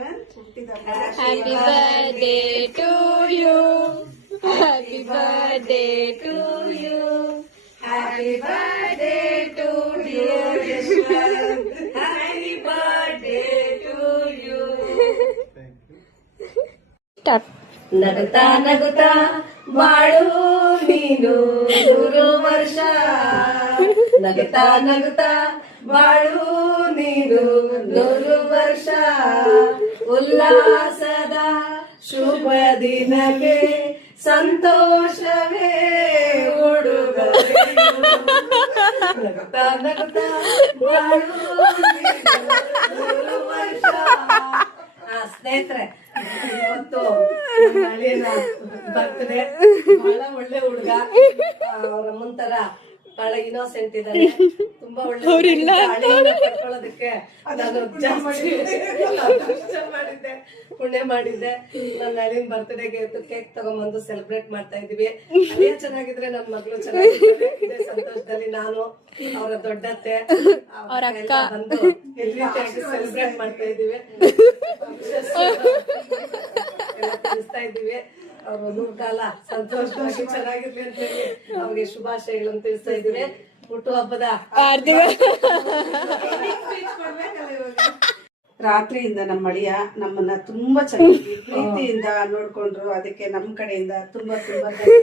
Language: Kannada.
Happy birthday to you. Happy birthday to you. Happy birthday to you. Happy birthday to you. Start. ನಗುತ್ತಾ ನಗುತ್ತಾ ಬಾಳು ನೀನು 100 ವರ್ಷ. ನಗುತ್ತಾ ನಗುತ್ತಾ ಬಾಳು ನೀನು 100 ವರ್ಷ. ಉಲ್ಲಾಸದ ಶುಭ ದಿನಕ್ಕೆ ಸಂತೋಷವೇ ಉಡುಗೊರೆ. ನಗುತ್ತಾ ನಗುತ್ತಾ ಬಾಳು ನೀನು 100 ವರ್ಷ. ಸ್ನೇಹಿತರೆ, ಇವತ್ತು ಬರ್ತ್ಡೇ. ಬಹಳ ಒಳ್ಳೆ ಹುಡುಗ, ಅವ್ರ ಅಮ್ಮನ್ ತರ ಬಹಳ ಇನ್ನೋಸೆಂಟ್ ಇದ್ದಾರೆ. ತುಂಬಾ ಒಳ್ಳೆ ಪಡ್ಕೊಳ್ಳೋದಕ್ಕೆ ನಾನು ಜಾಸ್ತಿ ಮಾಡಿದ್ದೆ, ಪುಣ್ಯ ಮಾಡಿದ್ದೆ. ನನ್ನ ಅಳಿಯನ್ ಬರ್ತ್ಡೇಗೆ ಕೇಕ್ ತಗೊಂಡ್ಬಂದು ಸೆಲೆಬ್ರೇಟ್ ಮಾಡ್ತಾ ಇದೀವಿ. ಅದೇ ಚೆನ್ನಾಗಿದ್ರೆ ನನ್ನ ಮಗಳು ಚೆನ್ನಾಗಿದ್ದಾರೆ. ಇದೇ ಸಂತೋಷದಲ್ಲಿ ನಾನು ಅವರ ದೊಡ್ಡತ್ತೆ ಅವ್ರ ಅಕ್ಕ ಬಂದು ಸೆಲೆಬ್ರೇಟ್ ಮಾಡ್ತಾ ಇದೀವಿ, ತಿಳಿಸ್ತಾ ಇದೀವಿ. ಅವ್ರು 100 ಕಾಲ ಸಂತೋಷವಾಗಿ ಚೆನ್ನಾಗಿರ್ಲಿ ಅಂತ ಹೇಳಿ ಅವ್ರಿಗೆ ಶುಭಾಶಯಗಳನ್ನು ತಿಳಿಸ್ತಾ ಇದೀವಿ. ಹುಟ್ಟುಹಬ್ಬದ ರಾತ್ರಿಯಿಂದ ನಮ್ಮ ಅಳಿಯ ನಮ್ಮನ್ನ ತುಂಬಾ ಚೆನ್ನಾಗಿ ಪ್ರೀತಿಯಿಂದ ನೋಡ್ಕೊಂಡ್ರು. ಅದಕ್ಕೆ ನಮ್ಮ ಕಡೆಯಿಂದ ತುಂಬಾ ಧನ್ಯವಾದಗಳು.